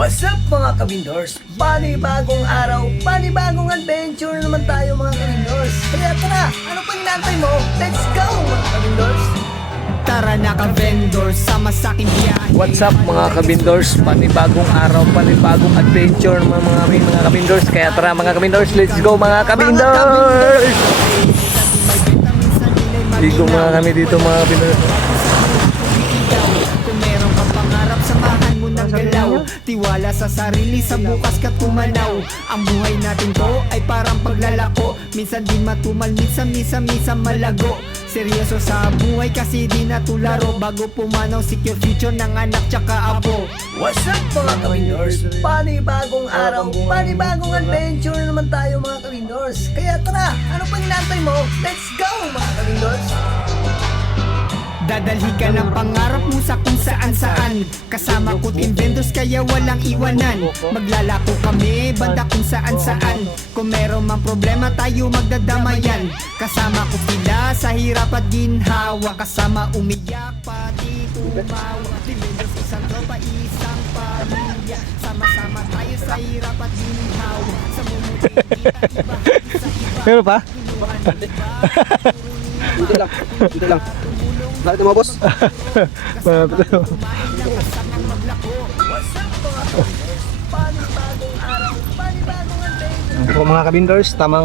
What's up mga kabindors? Panibagong araw, panibagong adventure naman tayo mga kabindors. Kaya tara, ano pang inaantay mo? Let's go mga kabindors! Tara na ka-vendors, sama sa aking biyahe. What's up mga kabindors? Panibagong araw, panibagong adventure mga kabindors. Kaya tara mga kabindors, let's go mga kabindors! Ligo mga kami dito mga kabindors. Kung meron kang pangarap, samahan mo ng galaw. Tiwala sa sarili, sa bukas ka tumanaw. Ang buhay natin to ay parang paglalako. Minsan di matumal, minsan malago. Seryoso sa buhay kasi di natularo. Bago pumanaw, secure future ng anak tsaka apo. What's up mga kabindors? Panibagong araw, panibagong adventure naman tayo mga kabindors. Kaya tara, ano pang inaantay mo? Let's go mga kabindors! Dadalhi ka ng pangarap mo sa kung saan-saan. Kasama ko't inventors kaya walang iwanan. Maglalako kami banda kung saan-saan. Kung meron mang problema tayo magdadamayan. Kasama ko sila sa hirap at ginhawa. Kasama umiyak pati tumawa. Inventors isang tropa, isang pamilya. Sama-sama tayo sa hirap at ginhawa. Sa mumuti kita iba sa iba. Meron pa? Hindi lang. Bakit mo, boss? What's up mga kabindors? Panibagong araw, panibagong adventure. Po mga kabindors, tamang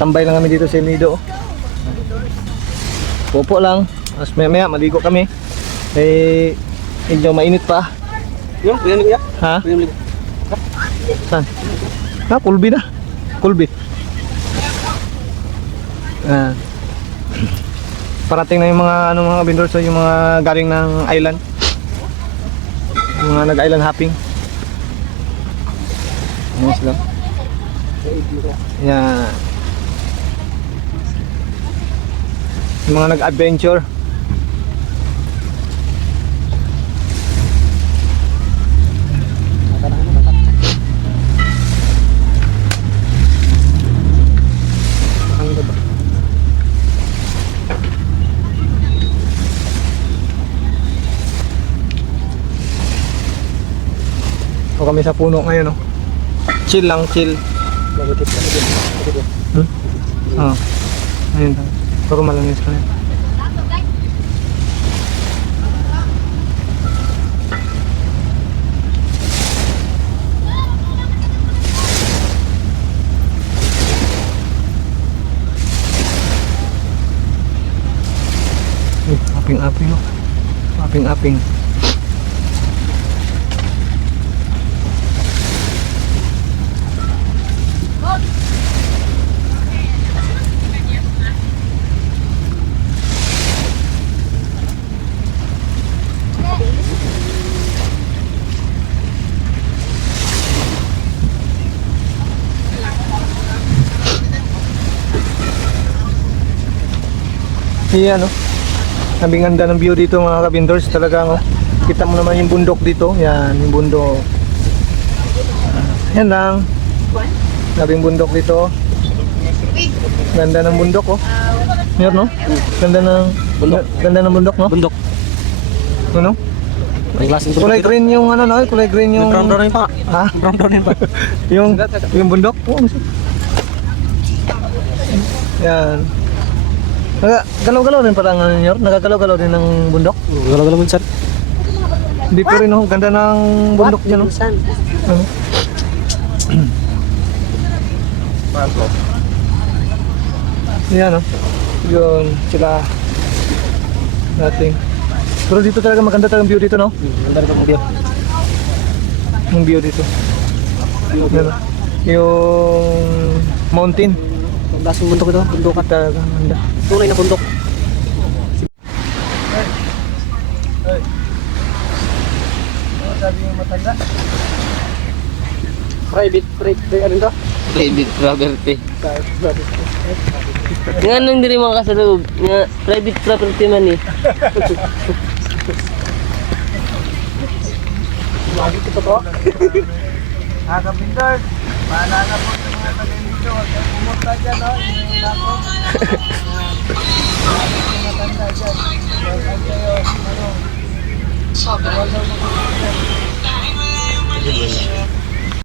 tambay lang kami dito sa Nido. Popo lang, tapos maya maligo kami. Eh, medyo mainit pa. Yung, yan niya. Ha? Yung Saan? Kulbi na. Kulbi. Parating na yung mga vendors, yung mga galing ng island. Yung mga nag-island hopping. Ayan sila. Yan. Yung mga nag-adventure. O kami sa puno ngayon, no? Chill lang, chill. Oo. Ayun lang. Pero malangis ka na. Aping-aping, no? Aping-aping. Yan, no? Sabing ganda ng view dito mga kabindors. Talagang kita mo naman yung bundok dito. Yan, yung bundok. Yan lang. Sabing bundok dito. Ganda ng bundok, oh. Meron, no? Ganda ng bundok. Ganda ng bundok, no? bundok. Ano? Ang klaseng bundok. Kulay green yung ano, no? Kulay green yung... Brown brown pa. Ha? Brown brown pa. yung bundok? Oo. Yan. Galaw-galaw rin parang ano nyo? Nagagalaw-galaw din ng bundok? Galaw-galaw mo sir. Hindi ko rin, oh. Ganda ng bundok dyan, oh. Ano? Yan, oh. Yun, sila nating. Pero dito talaga maganda talagang view dito, no? Ganda rin ang view. Yung view dito. Yan, oh. Yung mountain. Ang klaseng bundok ito, bundukan. Talaga ganda. Tunay na bundok. Sabi yung matanda. Private ano to? Private property. Nga nang diri mga kasaloob, nga private property man eh. Lagi ito po. Kabindors, maalala po sa mga taga-dito. Huwag kayo pumunta dyan, no? Yung ako. Yung matanda dyan. Huwag kayo, ano,